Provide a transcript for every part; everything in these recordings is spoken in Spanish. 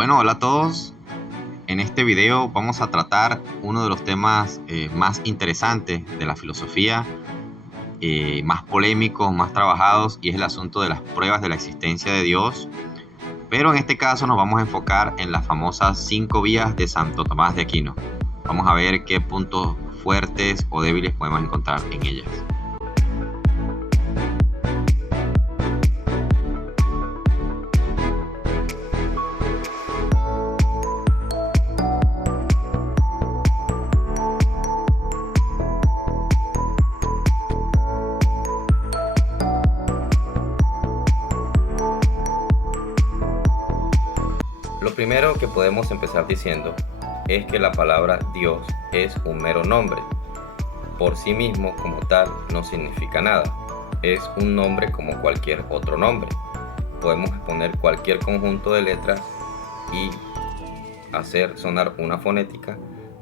Bueno, hola a todos. En este video vamos a tratar uno de los temas más interesantes de la filosofía, más polémicos, más trabajados, y es el asunto de las pruebas de la existencia de Dios. Pero en este caso nos vamos a enfocar en las famosas 5 vías de Santo Tomás de Aquino. Vamos a ver qué puntos fuertes o débiles podemos encontrar en ellas. Lo primero que podemos empezar diciendo es que la palabra Dios es un mero nombre. Por sí mismo, como tal, no significa nada. Es un nombre como cualquier otro nombre. Podemos poner cualquier conjunto de letras y hacer sonar una fonética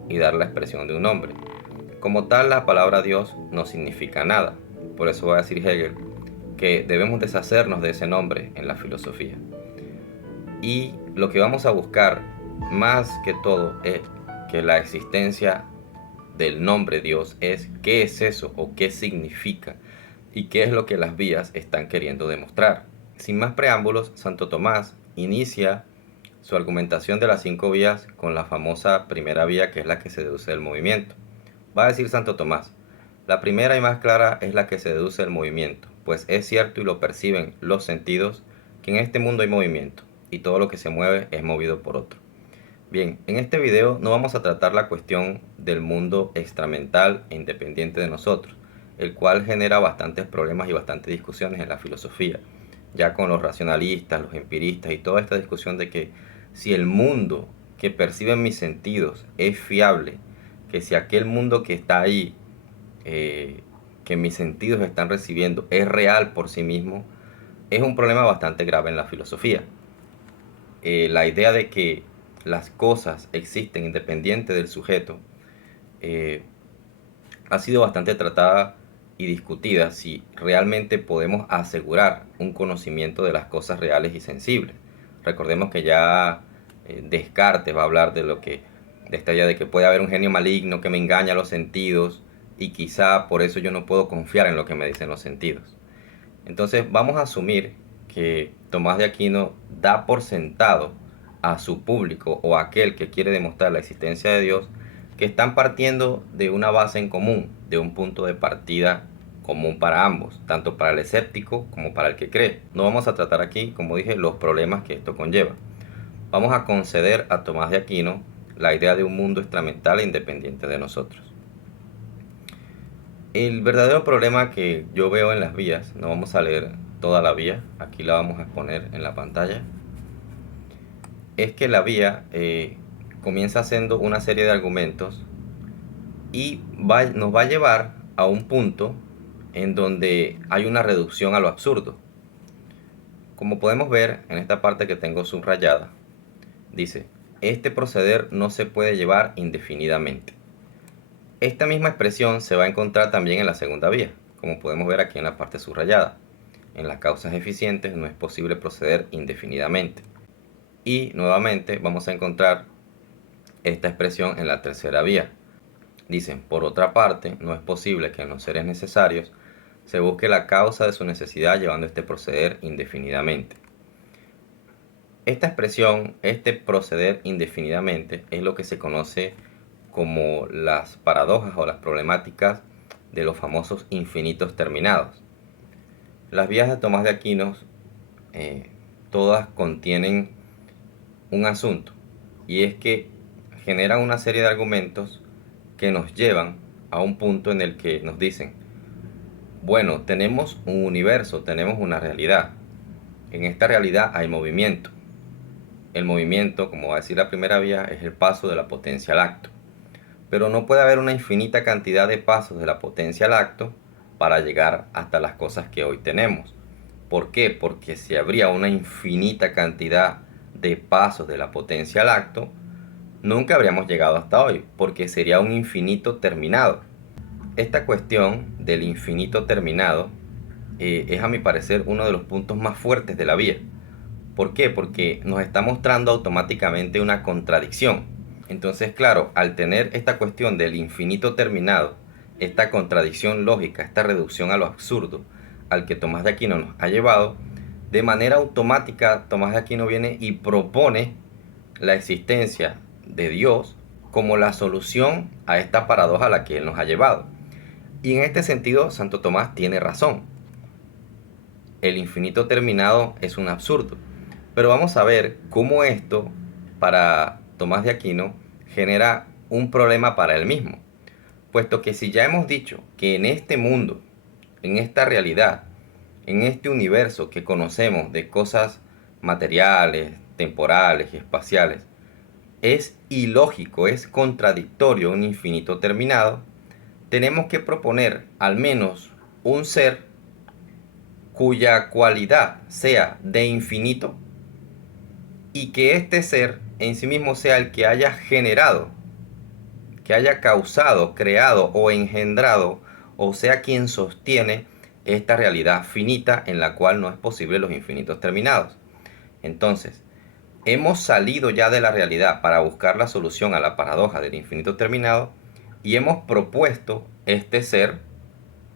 y dar la expresión de un nombre. Como tal, la palabra Dios no significa nada. Por eso va a decir Hegel que debemos deshacernos de ese nombre en la filosofía. Y lo que vamos a buscar más que todo es que la existencia del nombre Dios es qué es eso o qué significa y qué es lo que las vías están queriendo demostrar. Sin más preámbulos, Santo Tomás inicia su argumentación de las 5 vías con la famosa primera vía, que es la que se deduce del movimiento. Va a decir Santo Tomás: la primera y más clara es la que se deduce del movimiento, pues es cierto y lo perciben los sentidos que en este mundo hay movimiento, y todo lo que se mueve es movido por otro. Bien, en este video no vamos a tratar la cuestión del mundo extramental e independiente de nosotros, el cual genera bastantes problemas y bastantes discusiones en la filosofía, ya con los racionalistas, los empiristas y toda esta discusión de que si el mundo que perciben mis sentidos es fiable, que si aquel mundo que está ahí, que mis sentidos están recibiendo, es real por sí mismo, es un problema bastante grave en la filosofía. La idea de que las cosas existen independiente del sujeto ha sido bastante tratada y discutida si realmente podemos asegurar un conocimiento de las cosas reales y sensibles. Recordemos que ya Descartes va a hablar de esta idea de que puede haber un genio maligno que me engaña los sentidos y quizá por eso yo no puedo confiar en lo que me dicen los sentidos. Entonces vamos a asumir que Tomás de Aquino da por sentado a su público o a aquel que quiere demostrar la existencia de Dios, que están partiendo de una base en común, de un punto de partida común para ambos, tanto para el escéptico como para el que cree. No vamos a tratar aquí, como dije, los problemas que esto conlleva. Vamos a conceder a Tomás de Aquino la idea de un mundo extramental e independiente de nosotros. El verdadero problema que yo veo en las vías, no vamos a leer toda la vía, aquí la vamos a exponer en la pantalla, es que la vía comienza haciendo una serie de argumentos y nos va a llevar a un punto en donde hay una reducción a lo absurdo. Como podemos ver en esta parte que tengo subrayada, dice: este proceder no se puede llevar indefinidamente. Esta misma expresión se va a encontrar también en la segunda vía, como podemos ver aquí en la parte subrayada. En las causas eficientes no es posible proceder indefinidamente. Y nuevamente vamos a encontrar esta expresión en la tercera vía. Dicen: por otra parte, no es posible que en los seres necesarios se busque la causa de su necesidad llevando este proceder indefinidamente. Esta expresión, este proceder indefinidamente, es lo que se conoce como las paradojas o las problemáticas de los famosos infinitos terminados. Las vías de Tomás de Aquino todas contienen un asunto, y es que generan una serie de argumentos que nos llevan a un punto en el que nos dicen: bueno, tenemos un universo, tenemos una realidad. En esta realidad hay movimiento. El movimiento, como va a decir la primera vía, es el paso de la potencia al acto. Pero no puede haber una infinita cantidad de pasos de la potencia al acto para llegar hasta las cosas que hoy tenemos. ¿Por qué? Porque si habría una infinita cantidad de pasos de la potencia al acto, nunca habríamos llegado hasta hoy, porque sería un infinito terminado. Esta cuestión del infinito terminado es, a mi parecer, uno de los puntos más fuertes de la vía, ¿Por qué? Porque nos está mostrando automáticamente una contradicción. Entonces, claro, al tener esta cuestión del infinito terminado, esta contradicción lógica, esta reducción a lo absurdo al que Tomás de Aquino nos ha llevado, de manera automática Tomás de Aquino viene y propone la existencia de Dios como la solución a esta paradoja a la que él nos ha llevado. Y en este sentido, Santo Tomás tiene razón. El infinito terminado es un absurdo. Pero vamos a ver cómo esto, para Tomás de Aquino, genera un problema para él mismo. Puesto que si ya hemos dicho que en este mundo, en esta realidad, en este universo que conocemos de cosas materiales, temporales y espaciales, es ilógico, es contradictorio un infinito terminado, tenemos que proponer al menos un ser cuya cualidad sea de infinito y que este ser en sí mismo sea el que haya generado, que haya causado, creado o engendrado, o sea quien sostiene esta realidad finita en la cual no es posible los infinitos terminados. Entonces, hemos salido ya de la realidad para buscar la solución a la paradoja del infinito terminado y hemos propuesto este ser,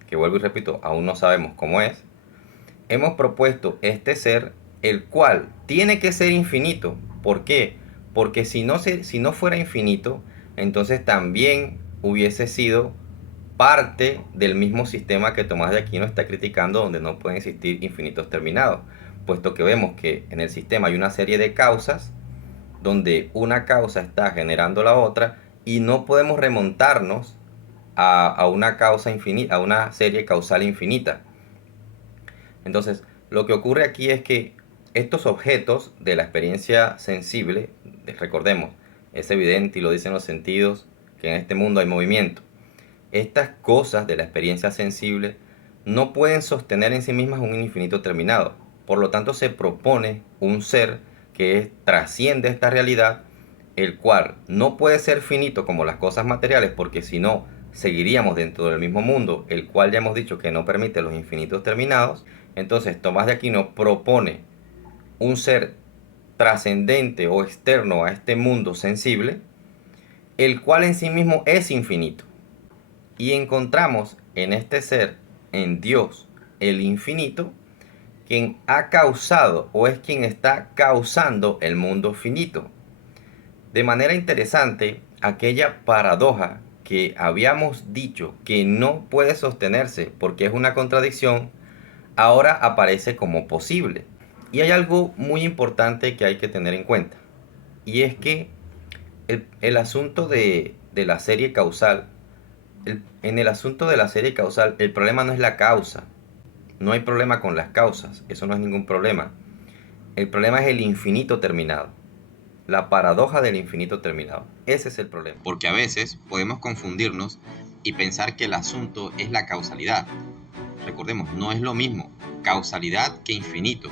que vuelvo y repito, aún no sabemos cómo es, hemos propuesto este ser, el cual tiene que ser infinito. ¿Por qué? Porque si no fuera infinito, entonces también hubiese sido parte del mismo sistema que Tomás de Aquino está criticando, donde no pueden existir infinitos terminados, puesto que vemos que en el sistema hay una serie de causas, donde una causa está generando la otra, y no podemos remontarnos a una causa infinita, a una serie causal infinita. Entonces, lo que ocurre aquí es que estos objetos de la experiencia sensible, recordemos, es evidente y lo dicen los sentidos que en este mundo hay movimiento. Estas cosas de la experiencia sensible no pueden sostener en sí mismas un infinito terminado. Por lo tanto, se propone un ser que trasciende esta realidad, el cual no puede ser finito como las cosas materiales, porque si no, seguiríamos dentro del mismo mundo, el cual ya hemos dicho que no permite los infinitos terminados. Entonces, Tomás de Aquino propone un ser trascendente o externo a este mundo sensible, el cual en sí mismo es infinito. Y encontramos en este ser, en Dios, el infinito, quien ha causado o es quien está causando el mundo finito. De manera interesante, aquella paradoja que habíamos dicho que no puede sostenerse porque es una contradicción, ahora aparece como posible. Y hay algo muy importante que hay que tener en cuenta. Y es que el asunto de la serie causal, en el asunto de la serie causal, el problema no es la causa. No hay problema con las causas. Eso no es ningún problema. El problema es el infinito terminado. La paradoja del infinito terminado. Ese es el problema. Porque a veces podemos confundirnos y pensar que el asunto es la causalidad. Recordemos, no es lo mismo causalidad que infinito.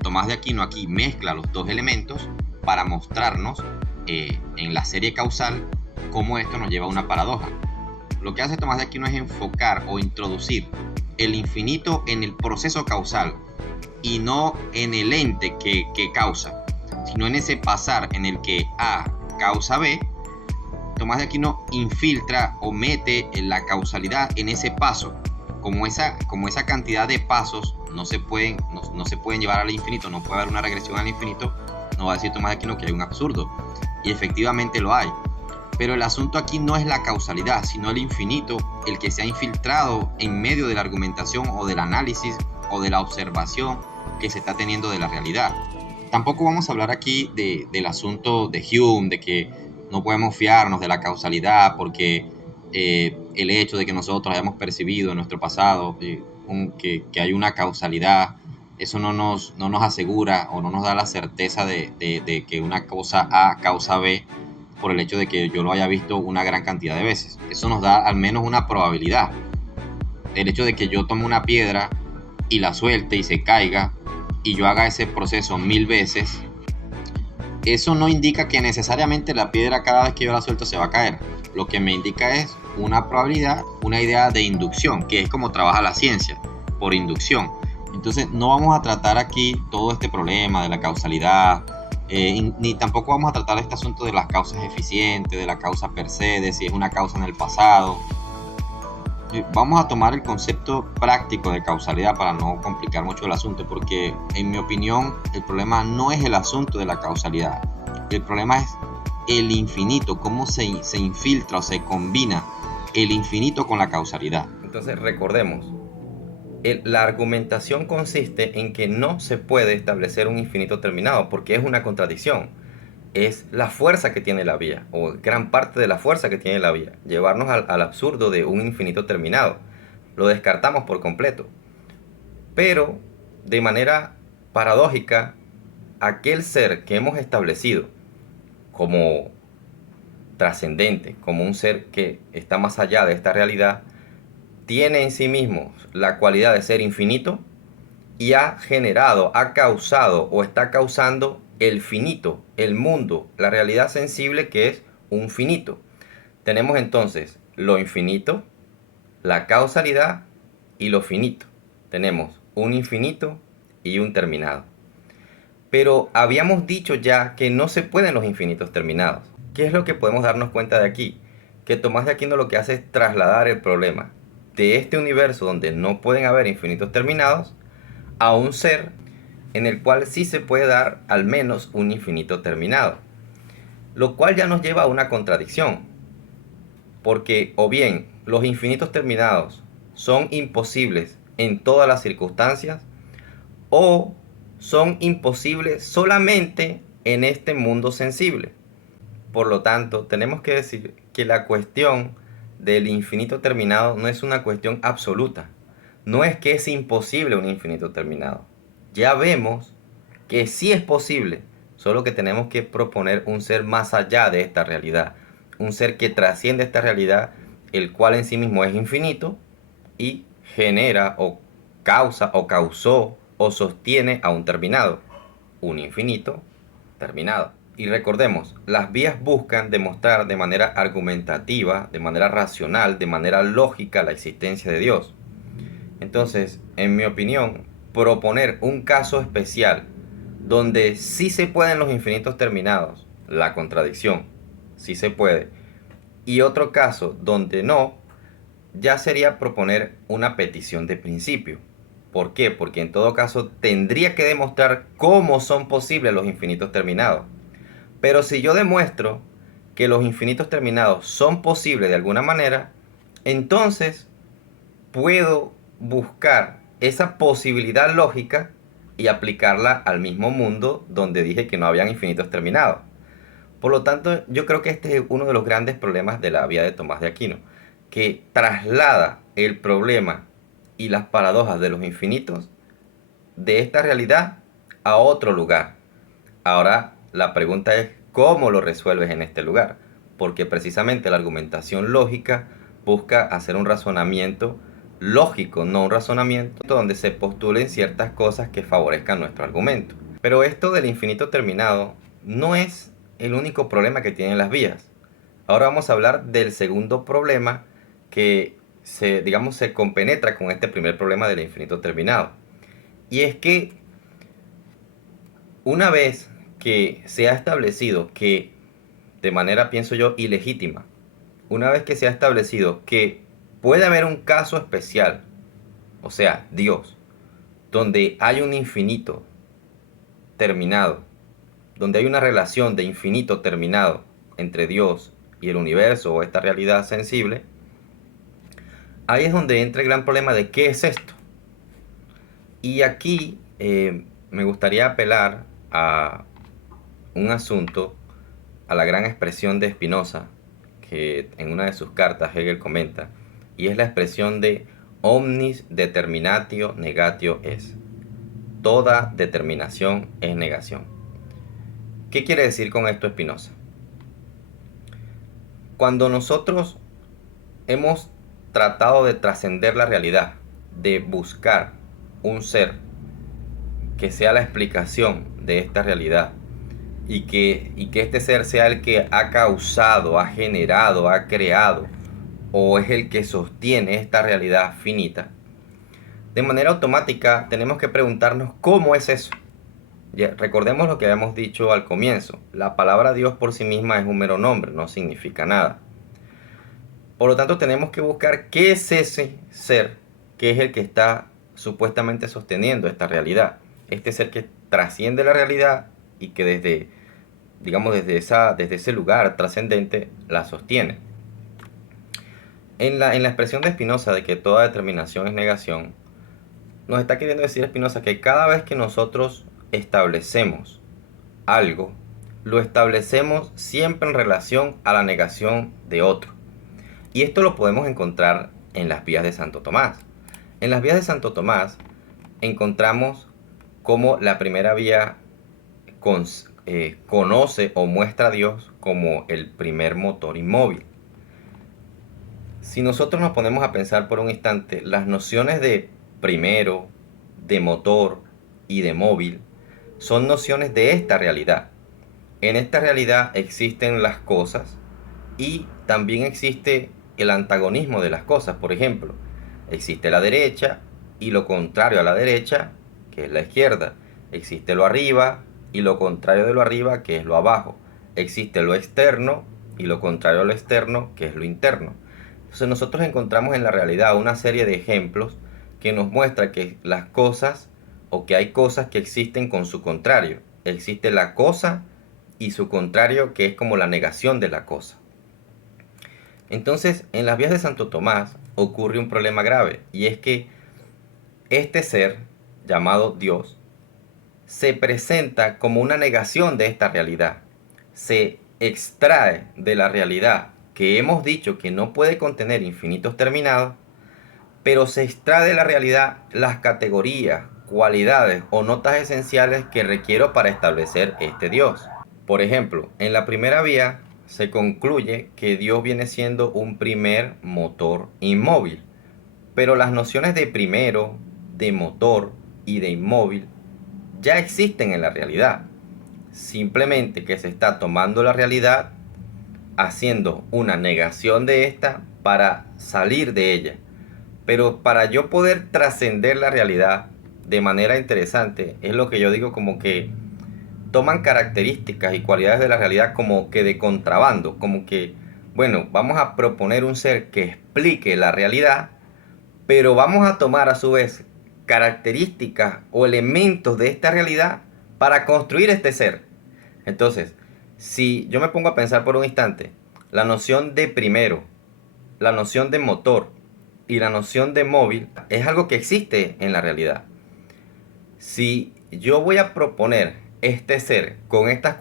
Tomás de Aquino aquí mezcla los dos elementos para mostrarnos en la serie causal cómo esto nos lleva a una paradoja. Lo que hace Tomás de Aquino es enfocar o introducir el infinito en el proceso causal y no en el ente que causa, sino en ese pasar en el que A causa B. Tomás de Aquino infiltra o mete la causalidad en ese paso. Como esa cantidad de pasos no se pueden llevar al infinito, no puede haber una regresión al infinito, no va a decir Tomás de Aquino que hay un absurdo. Y efectivamente lo hay. Pero el asunto aquí no es la causalidad, sino el infinito, el que se ha infiltrado en medio de la argumentación o del análisis o de la observación que se está teniendo de la realidad. Tampoco vamos a hablar aquí del asunto de Hume, de que no podemos fiarnos de la causalidad porque el hecho de que nosotros hayamos percibido en nuestro pasado que hay una causalidad, eso no nos asegura o no nos da la certeza de que una cosa A causa B por el hecho de que yo lo haya visto una gran cantidad de veces. Eso nos da al menos una probabilidad. El hecho de que yo tome una piedra y la suelte y se caiga y yo haga ese proceso 1000 veces, eso no indica que necesariamente la piedra cada vez que yo la suelto se va a caer. Lo que me indica es una probabilidad, una idea de inducción, que es como trabaja la ciencia, por inducción. Entonces no vamos a tratar aquí todo este problema de la causalidad, ni tampoco vamos a tratar este asunto de las causas eficientes, de la causa per se, de si es una causa en el pasado. Vamos a tomar el concepto práctico de causalidad para no complicar mucho el asunto, porque en mi opinión el problema no es el asunto de la causalidad, el problema es el infinito, cómo se infiltra o se combina el infinito con la causalidad. Entonces recordemos, la argumentación consiste en que no se puede establecer un infinito terminado porque es una contradicción. Es la fuerza que tiene la vía, o gran parte de la fuerza que tiene la vía, llevarnos al absurdo de un infinito terminado. Lo descartamos por completo. Pero, de manera paradójica, aquel ser que hemos establecido como trascendente, como un ser que está más allá de esta realidad, tiene en sí mismo la cualidad de ser infinito y ha generado, ha causado o está causando el finito, el mundo, la realidad sensible que es un finito. Tenemos entonces lo infinito, la causalidad y lo finito. Tenemos un infinito y un terminado. Pero habíamos dicho ya que no se pueden los infinitos terminados. ¿Qué es lo que podemos darnos cuenta de aquí? Que Tomás de Aquino lo que hace es trasladar el problema de este universo donde no pueden haber infinitos terminados a un ser en el cual sí se puede dar al menos un infinito terminado. Lo cual ya nos lleva a una contradicción. Porque o bien los infinitos terminados son imposibles en todas las circunstancias, o son imposibles solamente en este mundo sensible. Por lo tanto, tenemos que decir que la cuestión del infinito terminado no es una cuestión absoluta. No es que es imposible un infinito terminado. Ya vemos que sí es posible, solo que tenemos que proponer un ser más allá de esta realidad. Un ser que trasciende esta realidad, el cual en sí mismo es infinito y genera o causa o causó o sostiene a un terminado, un infinito terminado. Y recordemos, las vías buscan demostrar de manera argumentativa, de manera racional, de manera lógica la existencia de Dios. Entonces, en mi opinión, proponer un caso especial donde sí se pueden los infinitos terminados, la contradicción, sí se puede, y otro caso donde no, ya sería proponer una petición de principio. ¿Por qué? Porque en todo caso tendría que demostrar cómo son posibles los infinitos terminados. Pero si yo demuestro que los infinitos terminados son posibles de alguna manera, entonces puedo buscar esa posibilidad lógica y aplicarla al mismo mundo donde dije que no habían infinitos terminados. Por lo tanto, yo creo que este es uno de los grandes problemas de la vía de Tomás de Aquino, que traslada el problema y las paradojas de los infinitos de esta realidad a otro lugar. Ahora la pregunta es cómo lo resuelves en este lugar, porque precisamente la argumentación lógica busca hacer un razonamiento lógico, no un razonamiento donde se postulen ciertas cosas que favorezcan nuestro argumento. Pero esto del infinito terminado no es el único problema que tienen las vías. Ahora vamos a hablar del segundo problema que se compenetra con este primer problema del infinito terminado. Y es que una vez que se ha establecido que, de manera, pienso yo, ilegítima, una vez que se ha establecido que puede haber un caso especial, o sea, Dios, donde hay un infinito terminado, donde hay una relación de infinito terminado entre Dios y el universo o esta realidad sensible, ahí es donde entra el gran problema de qué es esto. Y aquí me gustaría apelar a un asunto, a la gran expresión de Spinoza, que en una de sus cartas Hegel comenta, y es la expresión de omnis determinatio negatio es. Toda determinación es negación. ¿Qué quiere decir con esto Spinoza? Cuando nosotros hemos tratado de trascender la realidad, de buscar un ser que sea la explicación de esta realidad y que este ser sea el que ha causado, ha generado, ha creado o es el que sostiene esta realidad finita, de manera automática tenemos que preguntarnos cómo es eso. Recordemos lo que habíamos dicho al comienzo. La palabra Dios por sí misma es un mero nombre, no significa nada. Por lo tanto, tenemos que buscar qué es ese ser que es el que está supuestamente sosteniendo esta realidad. Este ser que trasciende la realidad y que desde, digamos, desde ese lugar trascendente la sostiene. En la expresión de Spinoza de que toda determinación es negación, nos está queriendo decir Spinoza que cada vez que nosotros establecemos algo, lo establecemos siempre en relación a la negación de otro. Y esto lo podemos encontrar en las vías de Santo Tomás. En las vías de Santo Tomás encontramos cómo la primera vía conoce o muestra a Dios como el primer motor inmóvil. Si nosotros nos ponemos a pensar por un instante, las nociones de primero, de motor y de móvil son nociones de esta realidad. En esta realidad existen las cosas y también existe el antagonismo de las cosas. Por ejemplo, existe la derecha y lo contrario a la derecha, que es la izquierda. Existe lo arriba y lo contrario de lo arriba, que es lo abajo. Existe lo externo y lo contrario a lo externo, que es lo interno. Entonces nosotros encontramos en la realidad una serie de ejemplos que nos muestra que las cosas o que hay cosas que existen con su contrario. Existe la cosa y su contrario, que es como la negación de la cosa. Entonces, en las vías de Santo Tomás ocurre un problema grave, y es que este ser, llamado Dios, se presenta como una negación de esta realidad. Se extrae de la realidad que hemos dicho que no puede contener infinitos terminados, pero se extrae de la realidad las categorías, cualidades o notas esenciales que requiero para establecer este Dios. Por ejemplo, en la primera vía se concluye que Dios viene siendo un primer motor inmóvil, pero las nociones de primero, de motor y de inmóvil ya existen en la realidad. Simplemente que se está tomando la realidad, haciendo una negación de esta para salir de ella. Pero para yo poder trascender la realidad de manera interesante, es lo que yo digo como que toman características y cualidades de la realidad como que de contrabando, como que, bueno, vamos a proponer un ser que explique la realidad, pero vamos a tomar a su vez características o elementos de esta realidad para construir este ser. Entonces, si yo me pongo a pensar por un instante, la noción de primero, la noción de motor y la noción de móvil es algo que existe en la realidad. Si yo voy a proponer este ser con estas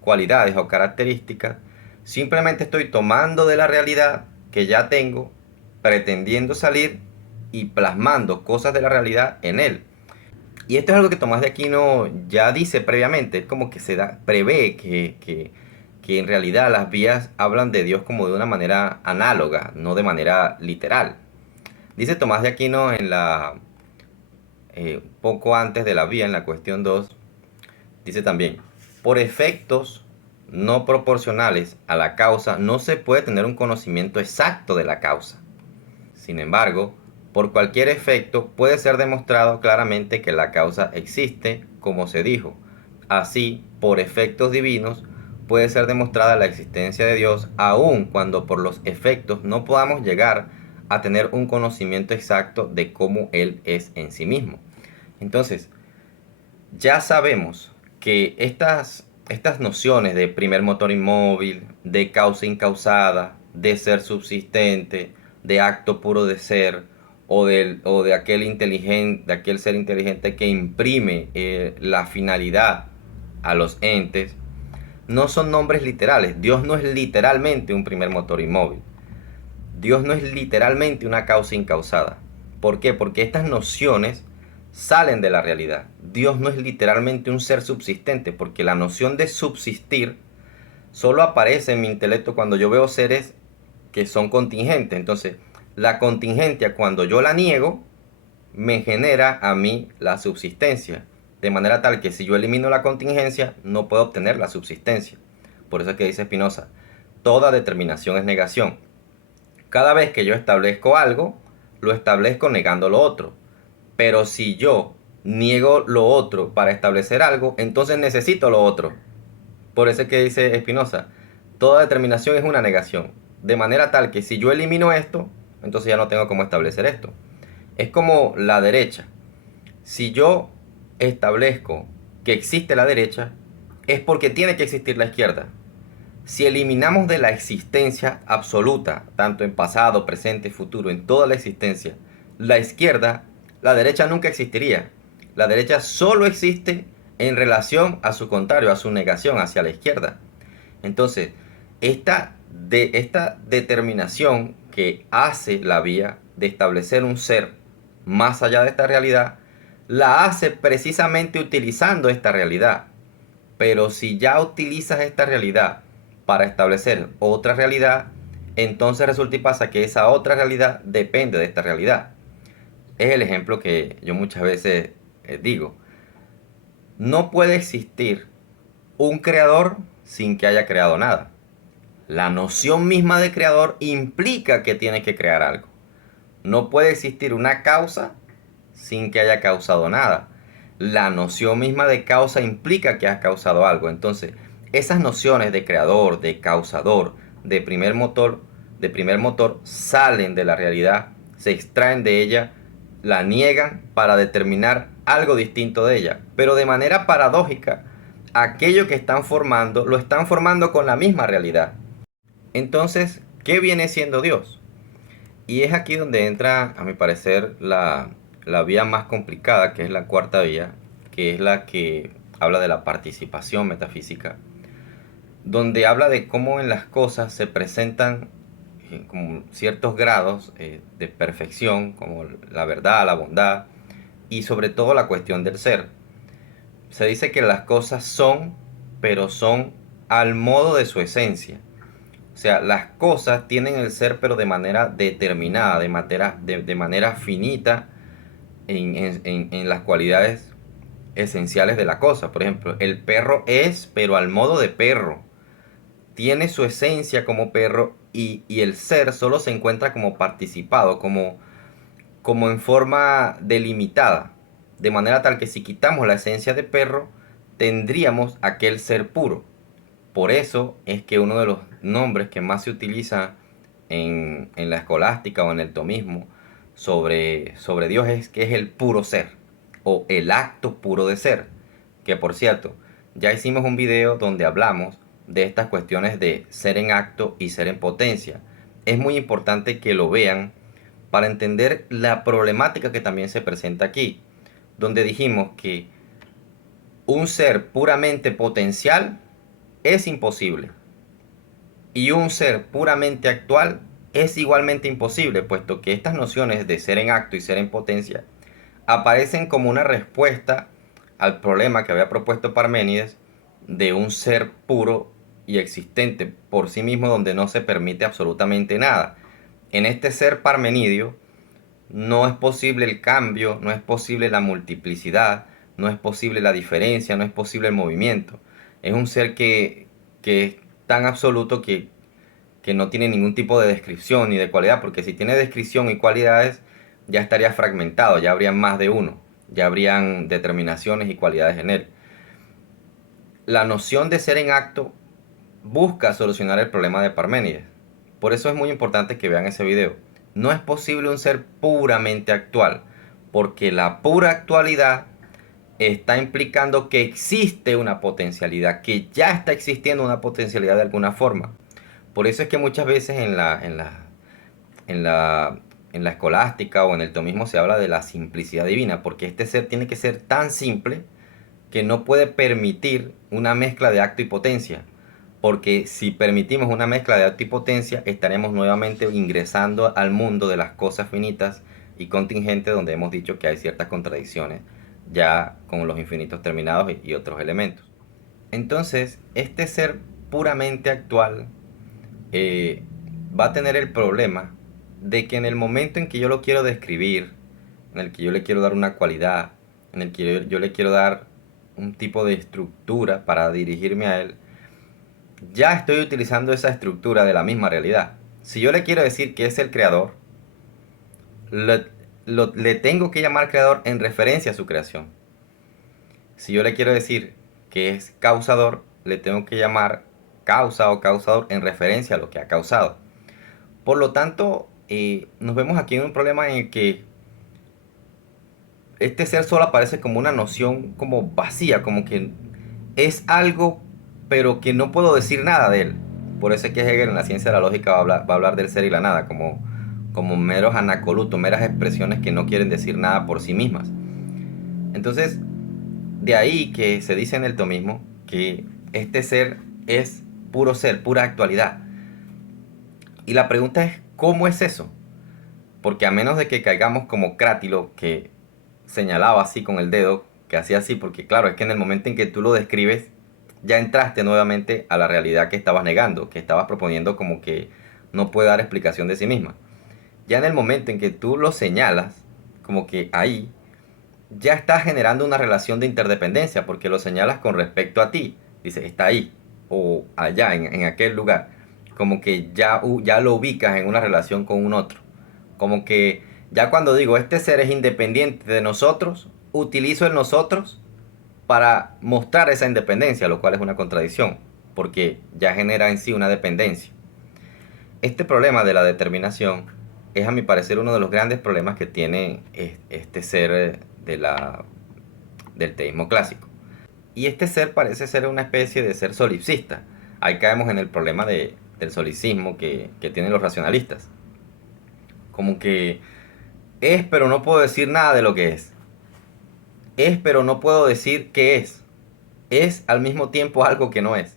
cualidades o características, simplemente estoy tomando de la realidad que ya tengo, pretendiendo salir y plasmando cosas de la realidad en él. Y esto es algo que Tomás de Aquino ya dice previamente, como que prevé que en realidad las vías hablan de Dios como de una manera análoga, no de manera literal. Dice Tomás de Aquino en poco antes de la vía, en la cuestión 2, dice también, por efectos no proporcionales a la causa no se puede tener un conocimiento exacto de la causa. Sin embargo, por cualquier efecto puede ser demostrado claramente que la causa existe, como se dijo. Así, por efectos divinos, puede ser demostrada la existencia de Dios, aun cuando por los efectos no podamos llegar a tener un conocimiento exacto de cómo Él es en sí mismo. Entonces, ya sabemos que estas nociones de primer motor inmóvil, de causa incausada, de ser subsistente, de acto puro de ser, o de aquel ser inteligente que imprime la finalidad a los entes, no son nombres literales. Dios no es literalmente un primer motor inmóvil. Dios no es literalmente una causa incausada. ¿Por qué? Porque estas nociones salen de la realidad. Dios no es literalmente un ser subsistente, porque la noción de subsistir solo aparece en mi intelecto cuando yo veo seres que son contingentes. Entonces, la contingencia, cuando yo la niego, me genera a mí la subsistencia. De manera tal que si yo elimino la contingencia, no puedo obtener la subsistencia. Por eso es que dice Spinoza, toda determinación es negación. Cada vez que yo establezco algo, lo establezco negando lo otro. Pero si yo niego lo otro para establecer algo, entonces necesito lo otro. Por eso es que dice Spinoza, toda determinación es una negación. De manera tal que si yo elimino esto, entonces ya no tengo cómo establecer esto. Es como la derecha. Si yo establezco que existe la derecha, es porque tiene que existir la izquierda. Si eliminamos de la existencia absoluta, tanto en pasado, presente, futuro, en toda la existencia, la izquierda, la derecha nunca existiría. La derecha solo existe en relación a su contrario, a su negación hacia la izquierda. Entonces, esta determinación que hace la vía de establecer un ser más allá de esta realidad, la hace precisamente utilizando esta realidad. Pero si ya utilizas esta realidad para establecer otra realidad, entonces resulta y pasa que esa otra realidad depende de esta realidad. Es el ejemplo que yo muchas veces digo. No puede existir un creador sin que haya creado nada. La noción misma de creador implica que tiene que crear algo. No puede existir una causa sin que haya causado nada. La noción misma de causa implica que has causado algo. Entonces, esas nociones de creador, de causador, de primer motor salen de la realidad, se extraen de ella, la niegan para determinar algo distinto de ella. Pero de manera paradójica, aquello que están formando, lo están formando con la misma realidad. Entonces, ¿qué viene siendo Dios? Y es aquí donde entra, a mi parecer, la vía más complicada, que es la cuarta vía, que es la que habla de la participación metafísica, donde habla de cómo en las cosas se presentan como ciertos grados de perfección, como la verdad, la bondad, y sobre todo la cuestión del ser. Se dice que las cosas son, pero son al modo de su esencia. O sea, las cosas tienen el ser, pero de manera determinada, de manera finita en las cualidades esenciales de la cosa. Por ejemplo, el perro es, pero al modo de perro. Tiene su esencia como perro y el ser solo se encuentra como participado, como en forma delimitada. De manera tal que si quitamos la esencia de perro, tendríamos aquel ser puro. Por eso es que uno de los nombres que más se utiliza en la escolástica o en el tomismo sobre Dios es que es el puro ser o el acto puro de ser. Que por cierto, ya hicimos un video donde hablamos de estas cuestiones de ser en acto y ser en potencia. Es muy importante que lo vean para entender la problemática que también se presenta aquí, donde dijimos que un ser puramente potencial es imposible. Y un ser puramente actual es igualmente imposible, puesto que estas nociones de ser en acto y ser en potencia aparecen como una respuesta al problema que había propuesto Parménides de un ser puro y existente por sí mismo donde no se permite absolutamente nada. En este ser parmenidio no es posible el cambio, no es posible la multiplicidad, no es posible la diferencia, no es posible el movimiento. Es un ser que es tan absoluto que no tiene ningún tipo de descripción ni de cualidad, porque si tiene descripción y cualidades, ya estaría fragmentado, ya habrían más de uno, ya habrían determinaciones y cualidades en él. La noción de ser en acto busca solucionar el problema de Parménides. Por eso es muy importante que vean ese video. No es posible un ser puramente actual, porque la pura actualidad está implicando que existe una potencialidad, que ya está existiendo una potencialidad de alguna forma. Por eso es que muchas veces en la escolástica o en el tomismo se habla de la simplicidad divina, porque este ser tiene que ser tan simple que no puede permitir una mezcla de acto y potencia. Porque si permitimos una mezcla de acto y potencia, estaremos nuevamente ingresando al mundo de las cosas finitas y contingentes, donde hemos dicho que hay ciertas contradicciones, ya con los infinitos terminados y otros elementos. Entonces, este ser puramente actual va a tener el problema de que en el momento en que yo lo quiero describir, en el que yo le quiero dar una cualidad, en el que yo le quiero dar un tipo de estructura para dirigirme a él, ya estoy utilizando esa estructura de la misma realidad. Si yo le quiero decir que es el creador, le, le tengo que llamar creador en referencia a su creación. Si yo le quiero decir que es causador, le tengo que llamar causa o causador en referencia a lo que ha causado. Por lo tanto, nos vemos aquí en un problema en el que este ser solo aparece como una noción como vacía, como que es algo, pero que no puedo decir nada de él. Por eso es que Hegel en la ciencia de la lógica va a hablar del ser y la nada, como meros anacolutos, meras expresiones que no quieren decir nada por sí mismas. Entonces, de ahí que se dice en el tomismo que este ser, pura actualidad. Y la pregunta es, ¿cómo es eso? Porque a menos de que caigamos como Crátilo, que señalaba así con el dedo, que hacía así, porque claro, es que en el momento en que tú lo describes, ya entraste nuevamente a la realidad que estabas negando, que estabas proponiendo como que no puede dar explicación de sí misma. Ya en el momento en que tú lo señalas, como que ahí, ya estás generando una relación de interdependencia, porque lo señalas con respecto a ti. Dice, está ahí, o allá, en aquel lugar. Como que ya lo ubicas en una relación con un otro. Como que ya cuando digo, este ser es independiente de nosotros, utilizo el nosotros para mostrar esa independencia, lo cual es una contradicción, porque ya genera en sí una dependencia. Este problema de la determinación es, a mi parecer, uno de los grandes problemas que tiene este ser del teísmo clásico. Y este ser parece ser una especie de ser solipsista. Ahí caemos en el problema del solicismo que tienen los racionalistas. Como que es, pero no puedo decir nada de lo que es. Es, pero no puedo decir qué es. Es al mismo tiempo algo que no es.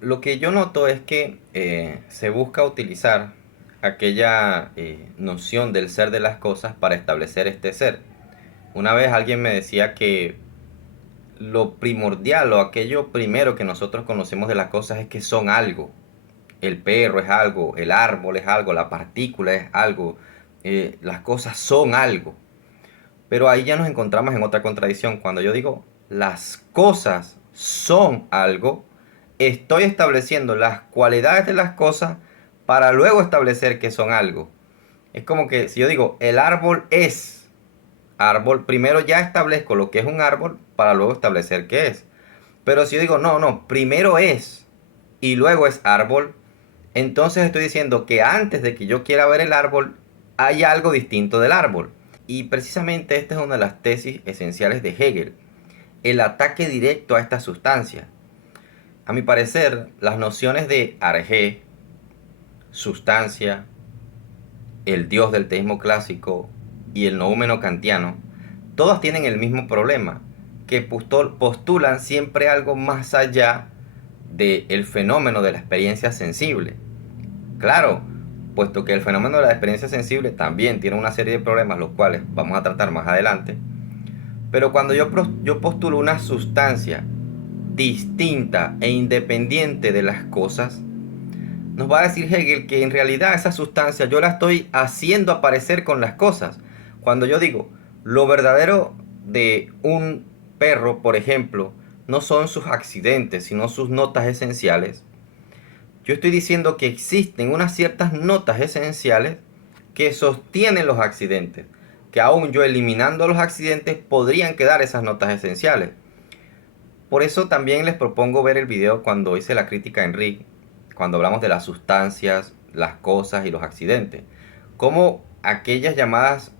Lo que yo noto es que se busca utilizar aquella noción del ser de las cosas para establecer este ser. Una vez alguien me decía que lo primordial o aquello primero que nosotros conocemos de las cosas es que son algo. El perro es algo, el árbol es algo, la partícula es algo, las cosas son algo. Pero ahí ya nos encontramos en otra contradicción. Cuando yo digo las cosas son algo, estoy estableciendo las cualidades de las cosas para luego establecer que son algo. Es como que si yo digo el árbol es árbol, primero ya establezco lo que es un árbol para luego establecer qué es. Pero si yo digo no, primero es y luego es árbol, entonces estoy diciendo que antes de que yo quiera ver el árbol, hay algo distinto del árbol. Y precisamente esta es una de las tesis esenciales de Hegel, el ataque directo a esta sustancia. A mi parecer, las nociones de arjé, sustancia, el dios del teísmo clásico y el noúmeno kantiano, todas tienen el mismo problema, que postulan siempre algo más allá del fenómeno de la experiencia sensible. Claro, puesto que el fenómeno de la experiencia sensible también tiene una serie de problemas, los cuales vamos a tratar más adelante, pero cuando yo postulo una sustancia distinta e independiente de las cosas, nos va a decir Hegel que en realidad esa sustancia yo la estoy haciendo aparecer con las cosas. Cuando yo digo, lo verdadero de un perro, por ejemplo, no son sus accidentes, sino sus notas esenciales, yo estoy diciendo que existen unas ciertas notas esenciales que sostienen los accidentes, que aún yo eliminando los accidentes podrían quedar esas notas esenciales. Por eso también les propongo ver el video cuando hice la crítica a Enrique, cuando hablamos de las sustancias, las cosas y los accidentes. Cómo aquellas llamadas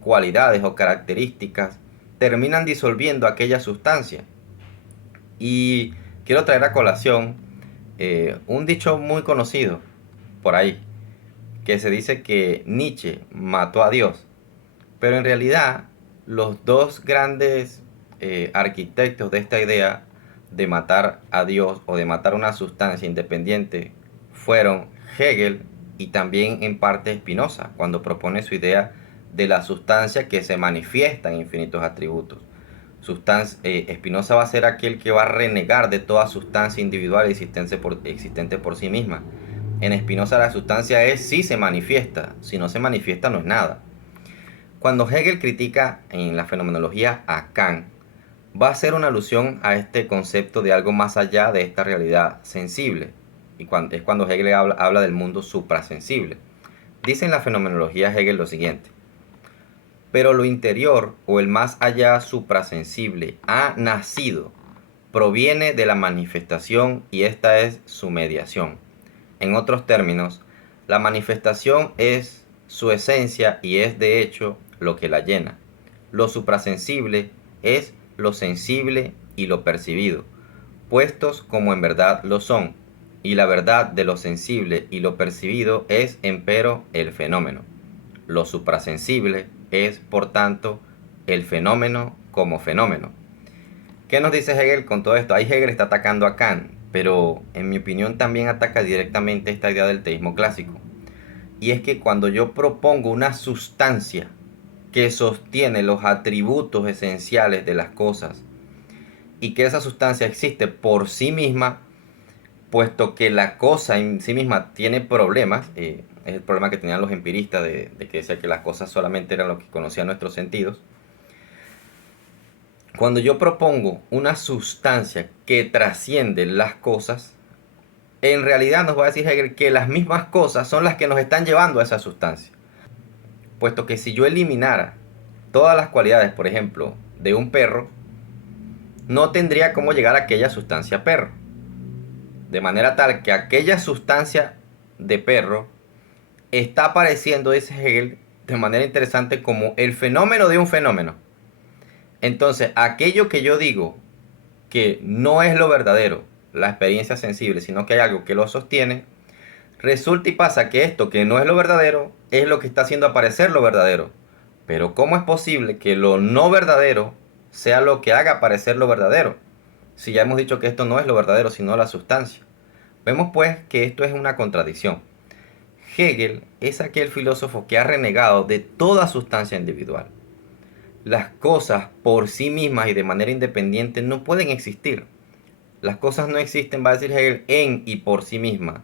cualidades o características terminan disolviendo aquella sustancia. Y quiero traer a colación un dicho muy conocido por ahí, que se dice que Nietzsche mató a Dios. Pero en realidad los dos grandes arquitectos de esta idea de matar a Dios o de matar una sustancia independiente fueron Hegel y también en parte Spinoza, cuando propone su idea de la sustancia que se manifiesta en infinitos atributos. Spinoza va a ser aquel que va a renegar de toda sustancia individual existente por sí misma. En Spinoza la sustancia es si se manifiesta, si no se manifiesta no es nada. Cuando Hegel critica en la fenomenología a Kant, va a hacer una alusión a este concepto de algo más allá de esta realidad sensible. Y es cuando Hegel habla del mundo suprasensible. Dice en la fenomenología Hegel lo siguiente: pero lo interior o el más allá suprasensible ha nacido, proviene de la manifestación y esta es su mediación. En otros términos, la manifestación es su esencia y es de hecho lo que la llena. Lo suprasensible es lo sensible y lo percibido, puestos como en verdad lo son, y la verdad de lo sensible y lo percibido es empero el fenómeno. Lo suprasensible es, por tanto, el fenómeno como fenómeno. ¿Qué nos dice Hegel con todo esto? Ahí Hegel está atacando a Kant, pero en mi opinión también ataca directamente esta idea del teísmo clásico. Y es que cuando yo propongo una sustancia que sostiene los atributos esenciales de las cosas y que esa sustancia existe por sí misma, puesto que la cosa en sí misma tiene problemas, es el problema que tenían los empiristas de que decía que las cosas solamente eran lo que conocían nuestros sentidos. Cuando yo propongo una sustancia que trasciende las cosas, en realidad nos va a decir Hegel que las mismas cosas son las que nos están llevando a esa sustancia. Puesto que si yo eliminara todas las cualidades, por ejemplo, de un perro, no tendría cómo llegar a aquella sustancia perro. De manera tal que aquella sustancia de perro está apareciendo, dice Hegel, de manera interesante como el fenómeno de un fenómeno. Entonces, aquello que yo digo que no es lo verdadero, la experiencia sensible, sino que hay algo que lo sostiene, resulta y pasa que esto que no es lo verdadero es lo que está haciendo aparecer lo verdadero. Pero ¿cómo es posible que lo no verdadero sea lo que haga aparecer lo verdadero? Si ya hemos dicho que esto no es lo verdadero, sino la sustancia. Vemos pues que esto es una contradicción. Hegel es aquel filósofo que ha renegado de toda sustancia individual. Las cosas por sí mismas y de manera independiente no pueden existir. Las cosas no existen, va a decir Hegel, en y por sí mismas,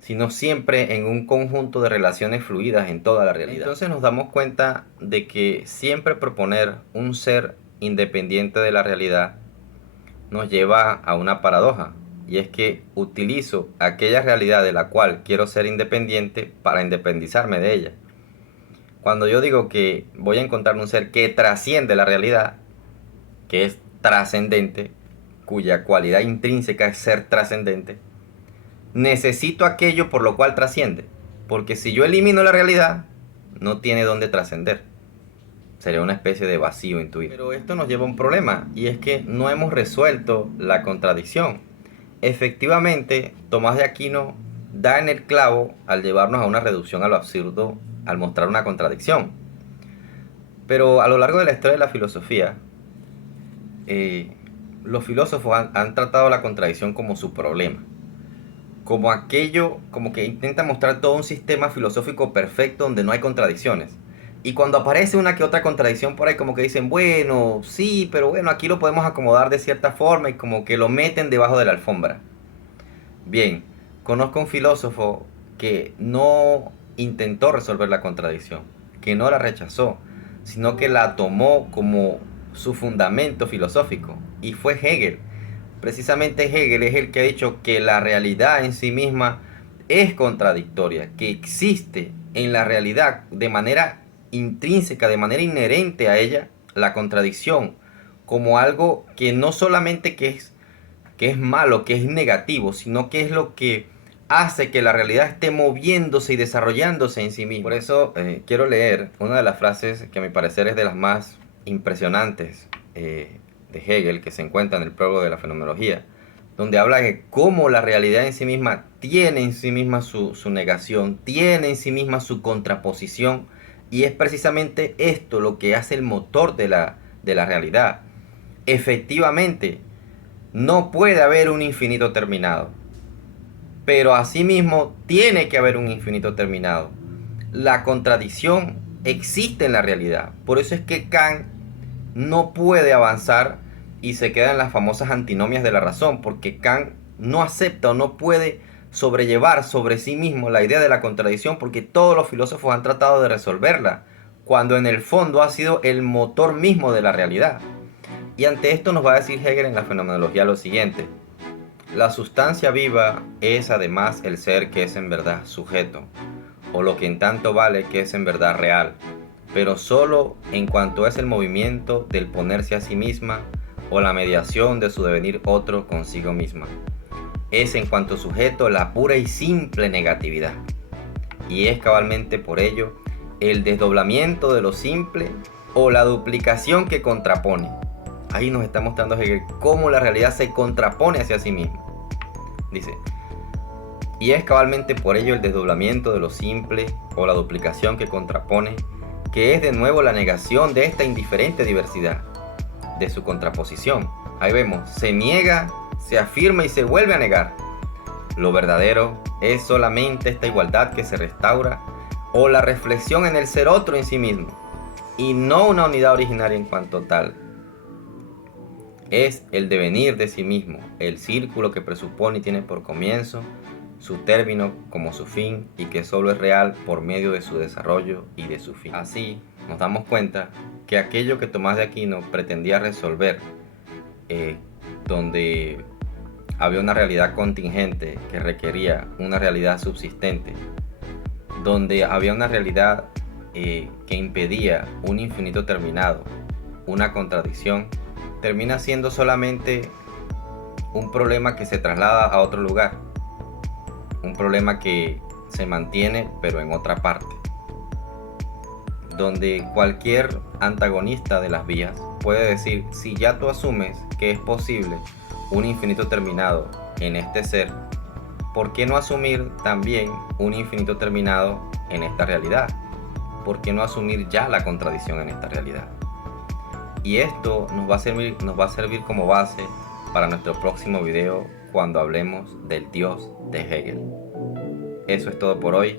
sino siempre en un conjunto de relaciones fluidas en toda la realidad. Entonces nos damos cuenta de que siempre proponer un ser independiente de la realidad nos lleva a una paradoja, y es que utilizo aquella realidad de la cual quiero ser independiente para independizarme de ella. Cuando yo digo que voy a encontrar un ser que trasciende la realidad, que es trascendente, cuya cualidad intrínseca es ser trascendente, necesito aquello por lo cual trasciende. Porque si yo elimino la realidad, no tiene dónde trascender. Sería una especie de vacío intuido. Pero esto nos lleva a un problema, y es que no hemos resuelto la contradicción. Efectivamente, Tomás de Aquino da en el clavo al llevarnos a una reducción a lo absurdo, al mostrar una contradicción. Pero a lo largo de la historia de la filosofía, los filósofos han tratado la contradicción como su problema, como aquello, como que intenta mostrar todo un sistema filosófico perfecto donde no hay contradicciones. Y cuando aparece una que otra contradicción por ahí, como que dicen, bueno, sí, pero bueno, aquí lo podemos acomodar de cierta forma, y como que lo meten debajo de la alfombra. Bien, conozco un filósofo que no intentó resolver la contradicción, que no la rechazó, sino que la tomó como su fundamento filosófico, y fue Hegel. Precisamente Hegel es el que ha dicho que la realidad en sí misma es contradictoria, que existe en la realidad de manera intrínseca, de manera inherente a ella, la contradicción, como algo que no solamente que es malo, que es negativo, sino que es lo que hace que la realidad esté moviéndose y desarrollándose en sí misma. Por eso quiero leer una de las frases que a mi parecer es de las más impresionantes de Hegel, que se encuentra en el prólogo de la fenomenología, donde habla de cómo la realidad en sí misma tiene en sí misma su negación, tiene en sí misma su contraposición, y es precisamente esto lo que hace el motor de la realidad. Efectivamente, no puede haber un infinito terminado, pero asimismo tiene que haber un infinito terminado. La contradicción existe en la realidad. Por eso es que Kant no puede avanzar y se queda en las famosas antinomias de la razón, porque Kant no acepta o no puede sobrellevar sobre sí mismo la idea de la contradicción, porque todos los filósofos han tratado de resolverla, cuando en el fondo ha sido el motor mismo de la realidad. Y ante esto nos va a decir Hegel en la fenomenología lo siguiente: la sustancia viva es además el ser que es en verdad sujeto, o lo que en tanto vale que es en verdad real. pero solo en cuanto es el movimiento del ponerse a sí misma o la mediación de su devenir otro consigo misma. Es en cuanto sujeto la pura y simple negatividad. Y es cabalmente por ello el desdoblamiento de lo simple o la duplicación que contrapone. Ahí nos está mostrando Hegel cómo la realidad se contrapone hacia sí misma. Dice, y es cabalmente por ello el desdoblamiento de lo simple o la duplicación que contrapone, que es de nuevo la negación de esta indiferente diversidad, de su contraposición. Ahí vemos, se niega, se afirma y se vuelve a negar. Lo verdadero es solamente esta igualdad que se restaura o la reflexión en el ser otro en sí mismo, y no una unidad originaria en cuanto tal. Es el devenir de sí mismo, el círculo que presupone y tiene por comienzo su término como su fin y que solo es real por medio de su desarrollo y de su fin. Así nos damos cuenta que aquello que Tomás de Aquino pretendía resolver, donde había una realidad contingente que requería una realidad subsistente, donde había una realidad que impedía un infinito terminado, una contradicción, termina siendo solamente un problema que se traslada a otro lugar, un problema que se mantiene pero en otra parte, donde cualquier antagonista de las vías puede decir, si ya tú asumes que es posible un infinito terminado en este ser, ¿por qué no asumir también un infinito terminado en esta realidad? ¿Por qué no asumir ya la contradicción en esta realidad? Y esto nos va a servir como base para nuestro próximo video cuando hablemos del Dios de Hegel. Eso es todo por hoy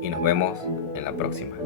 y nos vemos en la próxima.